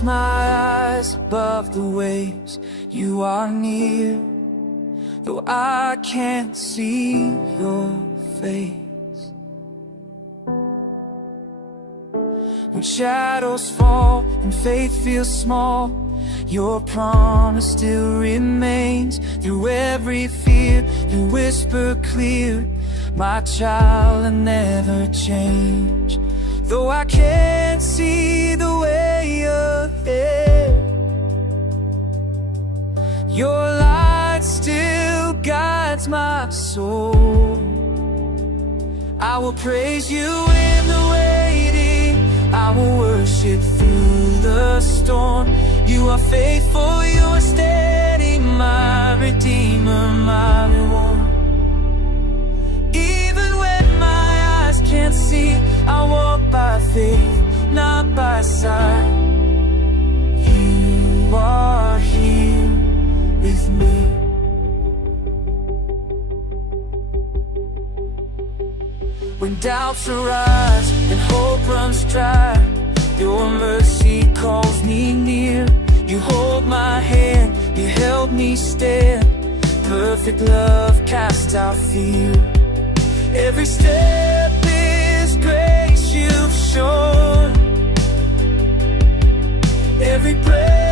lift my eyes above the waves, you are near. Though I can't see your face, when shadows fall and faith feels small, your promise still remains. Through every fear, you whisper clear, my child, I never change. Though I can't see the way ahead, your light still guides my soul. I will praise you in the waiting, I will worship through the storm. You are faithful, you are steady, my Redeemer, my reward. Even when my eyes can't see, I walk by faith, not by sight. You are here with me. When doubts arise and hope runs dry, your mercy calls me near. You hold my hand, you help me stand. Perfect love casts out fear. Every step is grace you've shown, every breath